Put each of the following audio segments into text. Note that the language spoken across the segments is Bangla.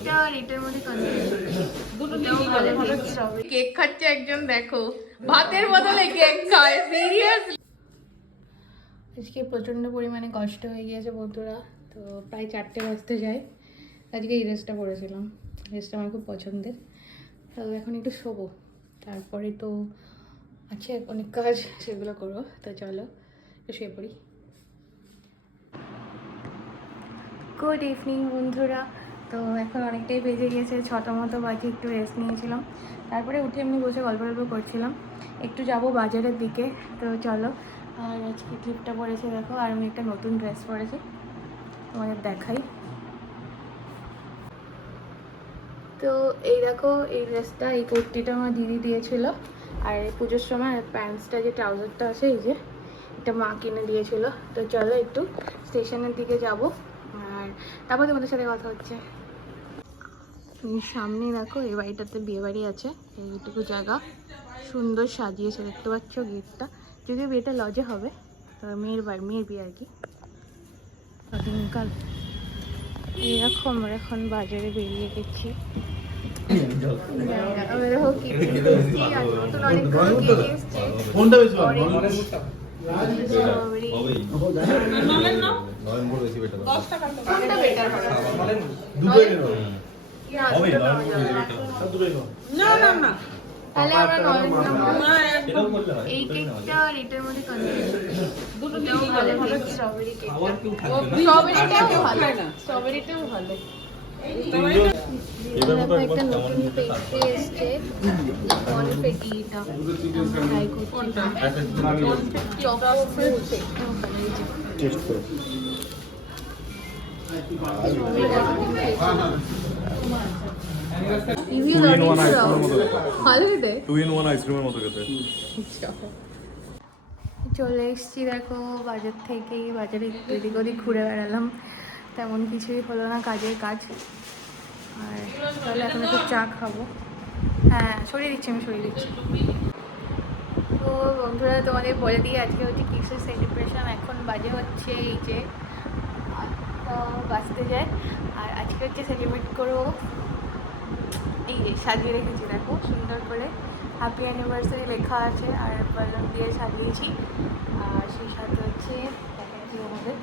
কেকটা আর এটার মধ্যে কনফিউশন। কেক খাচ্ছে একজন, দেখো ভাতের বদলে কেক খায়, সিরিয়াসলি। আজকে প্রচণ্ড পরিমাণে কষ্ট হয়ে গিয়েছে বন্ধুরা, তো প্রায় 4টে বাজতে যায়। আজকে এই ড্রেসটা পরেছিলাম, ড্রেসটা আমার খুব পছন্দের। তো এখন একটু শোবো, তারপরে তো আছে অনেক কাজ, সেগুলো করবো। তো চলো একটু শুয়ে পড়ি। গুড ইভিনিং বন্ধুরা, তো এখন অনেকটাই বেজে গিয়েছে, 6টা মতো বাজে। একটু রেস্ট নিয়েছিলাম, তারপরে উঠে এমনি বসে গল্প করছিলাম। একটু যাব বাজারের দিকে, তো চলো। আর আজকে ক্লিপটা পরেছে দেখো, আর আমি একটা নতুন ড্রেস পরেছি, তোমাদের দেখাই। তো এই দেখো, এই ড্রেসটা, এই কুর্তিটা আমার দিদি দিয়েছিল। আর পুজোর সময় প্যান্টসটা, যে ট্রাউজারটা আছে, এই যে এটা মা কিনে দিয়েছিল। তো চলো একটু স্টেশনের দিকে যাব, আর তারপর তোমাদের সাথে কথা হচ্ছে। সামনে দেখো, এই বাড়িটাতে বিয়ে বাড়ি আছে, এইটুকু জায়গা সুন্দর সাজিয়েছে, দেখতে পাচ্ছ গেটটা। যদিও বিয়েটা লজে হবে, তো মেয়ের বিয়ে আর কি। দিনকাল এরকম, আমরা এখন বাজারে বেরিয়ে গেছি। নতুন অনেকগুলো কেক এসছে। তাহলে আমরা এই কেকটা আর এটার মধ্যে স্ট্রবেরিটাও ভালো, স্ট্রবেরিটাও ভালো। একটা নতুন পেস্ট্রি এসছে, কনফেটি, এটা ট্রাই করছি। চকলেট চলে এসছি দেখো বাজার থেকে। বাজারে এদিক ওদিক ঘুরে বেড়ালাম, তেমন কিছুই হলো না, কাজের কাজ। আর তাহলে এখন একটু চা খাবো। হ্যাঁ, সরিয়ে দিচ্ছি, আমি সরিয়ে দিচ্ছি। তো বন্ধুরা, তোমাদের বলে দিই আজকে হচ্ছে কিসের সেলিব্রেশন। এখন বাজে হচ্ছে এই যে 8টা বাজতে যায়। আর আজকে হচ্ছে সেলিব্রেট করবো, এই যে সাজিয়ে রেখেছি দেখো সুন্দর করে, হ্যাপি অ্যানিভার্সারি লেখা আছে, আর বালুন দিয়ে সাজিয়েছি। আর সেই সাথে হচ্ছে আমাদের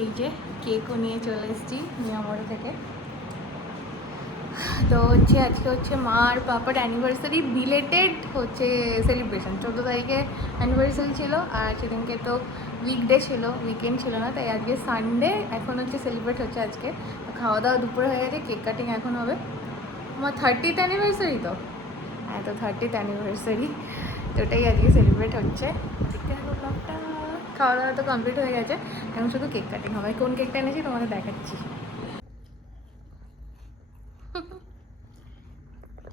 এই যে কেকও নিয়ে চলে এসেছি মিয়ামোড় থেকে। তো হচ্ছে আজকে হচ্ছে মা আর পাপার অ্যানিভার্সারি, বিলেটেড হচ্ছে সেলিব্রেশন। 14 তারিখে অ্যানিভার্সারি ছিল, আর সেদিনকে তো উইকডে ছিল, উইকেন্ড ছিল না, তাই আজকে সানডে। এখন হচ্ছে সেলিব্রেট হচ্ছে আজকে। তো খাওয়া দাওয়া দুপুরে হয়ে গেছে, কেক কাটিং এখন হবে। আমার 30th অ্যানিভার্সারি, তো হ্যাঁ, তো 30th অ্যানিভার্সারি, তো ওটাই আজকে সেলিব্রেট হচ্ছে। ব্লগটা খাওয়া দাওয়া তো কমপ্লিট হয়ে গেছে, এখন শুধু কেক কাটিং হবে। কোন কেকটা এনেছি তোমাদের দেখাচ্ছি।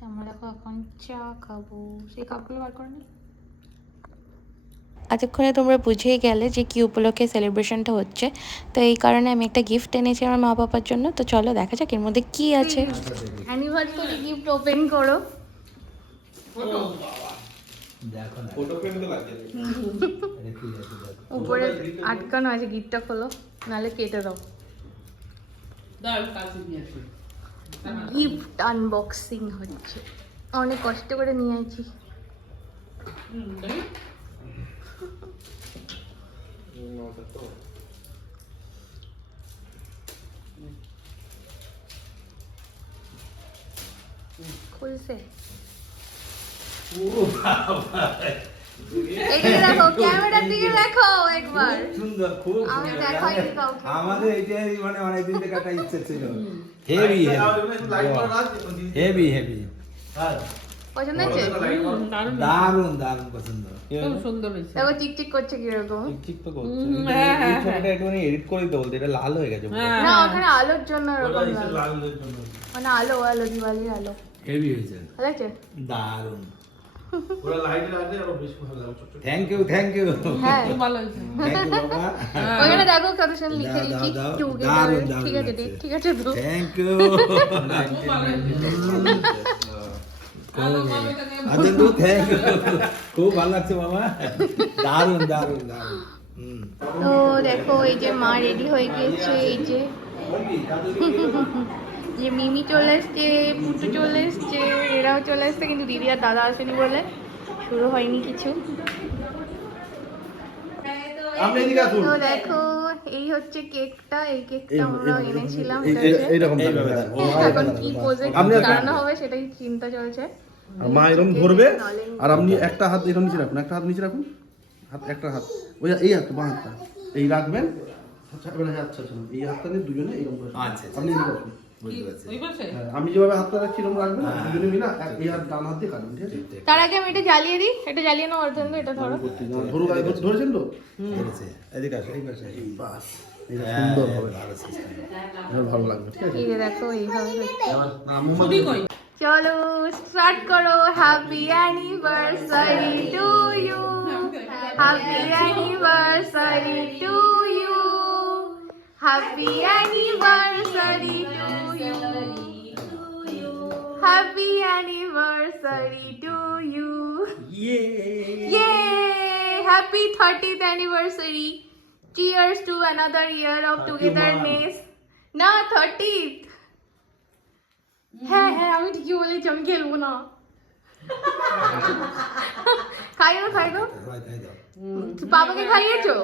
আমরা দেখো এখন চা খাবো, সেই কাপগুলো বার করে নিই। এতক্ষণে তোমরা বুঝেই গেলে যে কী উপলক্ষে সেলিব্রেশনটা হচ্ছে। তো এই কারণে আমি একটা গিফট এনেছি আমার মা বাবার জন্য। তো চলো দেখা যাক এর মধ্যে কি আছে। অ্যানিভার্সারি গিফট ওপেন করো। উপরে আটকানো আছে, গিফটটা খোলো, নাহলে কেটে দাও। গিফট আনবক্সিং হচ্ছে, অনেক কষ্ট করে নিয়ে আছি। খুলছে, এদিকে দেখো, ক্যামেরার দিকে দেখো একবার। সুন্দর, খুব আমি দেখাইনি কাউকে। আমাদের এইটাই মানে অনেকদিন থেকে একটা ইচ্ছে ছিল। হেভি হেভি হেভি পছন্দ হয়েছে? দারুণ দারুণ পছন্দ, খুব সুন্দর হয়েছে। দেখো চিকচিক করছে কিরকম। ঠিক তো করছে। এই ছবিটা একটুখানি এডিট করে দিতে বলতে, এটা লাল হয়ে গেছে। না, ওখানে আলোর জন্য এরকম লাগে। মানে আলো আলো, দিওয়ালির আলো। হেভি হয়েছে, ভালো আছে, দারুণ। পুরো লাইটের আগে আরো বেশি ভালো লাগে। থ্যাংক ইউ থ্যাংক ইউ হ্যাঁ খুব ভালো হয়েছে। থ্যাংক ইউ বাবা। ওখানে দেখো কত সুন্দর লিখে দাও, লিখি দাও, টুগেদার। দারুণ, ঠিক আছে, দারুণ ঠিক আছে তো। Thank you. খুব ভালো হয়েছে। Ananda, thank you. খুব ভালো লাগছে বাবা, দারুণ দারুণ দারুণ। তো দেখো এই যে মা রেডি হয়ে গিয়েছে, এই যে যে মিমি চলে এসছে, পুটু চলে এসছে, এরাও চলে এসছে, কিন্তু দিদি আর দাদা আসেনি বলে শুরু হয়নি কিছু। আপনি এদিকে আসুন। তো দেখো এই হচ্ছে কেকটা, এই কেকটা আমরা এনেছিলাম। এটা হচ্ছে- এইরকম এখন কি পোজে আপনি- দাঁড়ানো হবে সেটাই চিন্তা চলছে। আর মা এরকম ধরবে আর আপনি একটা হাত এরকম নিচে রাখুন, একটা হাত নিচে রাখুন, হাত একটা হাত ওই এই হাত বাঁ হাতটা এই রাখবেন। আচ্ছা এবারে আচ্ছা আচ্ছা এই হাতটা নিয়ে দুজনে এরকম করে আচ্ছা, আপনি এদিকে আসুন। বুঝতে পারছি। ওই পাশে? হ্যাঁ, আমি যেভাবে হাতটা রাখছি এরকম রাখবেন, দুজনে মিলে এই হাত ডান হাত দিয়ে কাটবেন, ঠিক আছে? তার আগে আমি এটা জ্বালিয়ে দিই, এটা জ্বালিয়ে নাও অর্ধেন্দ্র, এটা ধরো। ধরুন আগে ধরেছেন তো? ধরেছে। এদিকে আসো, এই পাশে। বাস এটা হ্যাঁ, সুন্দর হবে, ভালো system। এটা ভালো লাগবে, ঠিক আছে? এই যে দেখো এইভাবে হচ্ছে। ছবি কই? চলো স্টার্ট করো। Happy anniversary to you, happy anniversary to you, happy anniversary to you, happy anniversary to you, ইয়ে happy 30th anniversary, cheers to another year of togetherness. না 30th। হ্যাঁ হ্যাঁ আমি ঠিকই বলেছি, আমি খেলবো না। খাইও খাইও, খাই দাও। বাবাকে খাইয়েছো?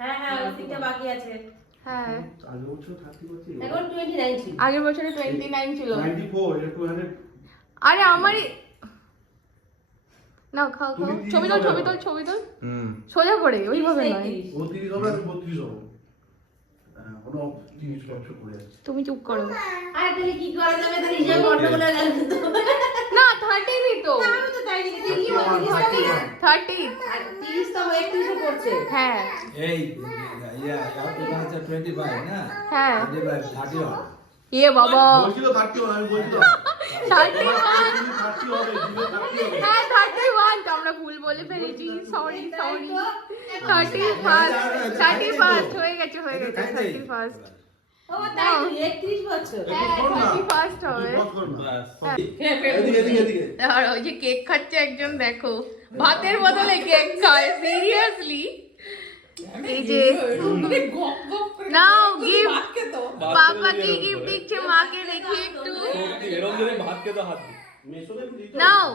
হ্যাঁ হ্যাঁ ওই তিনটা বাকি আছে। হ্যাঁ আগের বছর 30 বছর এখন 29 ছিল। আগের বছরে 29 ছিল। 94 এটা 200 আরে আমারই না, খাও খাও, ছবি তোল ছবি তোল ছবি তোল, সোজা করে ওইভাবে নয়। 32 হবে আর 32 হবে। হ্যাঁ কোনো 30 বছর করে আছে। তুমি চুপ করো। আর তাহলে কি করা যাবে, তাহলে হিসাব গন্ডগোল হয়ে গেল তো। না 30ই তো, আমি তো তাই দেখি কি বলছি 30। আর 30 তো 31 এ পড়ছে। হ্যাঁ এই এখানে হচ্ছে 25 না? হ্যাঁ 25, 31। এ বাবা বলছিল 31 আমি বলছিলাম 31। 30 হবে, 30 হবে। হ্যাঁ 31 তো আমরা ভুল বলে ফেলেছি, সরি সরি। 31 হয়ে গেছে হয়ে গেছে 31। ও তাই তো 31 বছর। হ্যাঁ 31 হবে। বস করুন না। খেয়ে ফেলবো। এদিকে এদিকে এদিকে। আর ওই যে কেক খাচ্ছে একজন, দেখো ভাতের বদলে কেক খায়, সিরিয়াসলি। এই যে মানে গপ গপ করে নাও তুমি গিফট, ভাত খেতো? পাপা কি গিফট দিচ্ছে মাকে দেখি একটু। এরকম যদি ভাত খেতে হাত দিই। মেশোরে একটু দিতে হবে। নাও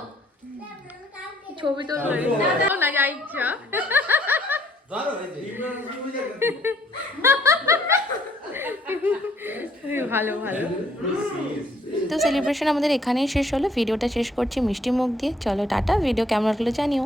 ছবি তো না যা ইচ্ছা। ধরো এই যে। ভালো ভালো। তো সেলিব্রেশন আমাদের এখানেই শেষ হলো। ভিডিওটা শেষ করছি মিষ্টি মুখ দিয়ে। চলো টাটা, ভিডিও কেমন লাগলো জানিও।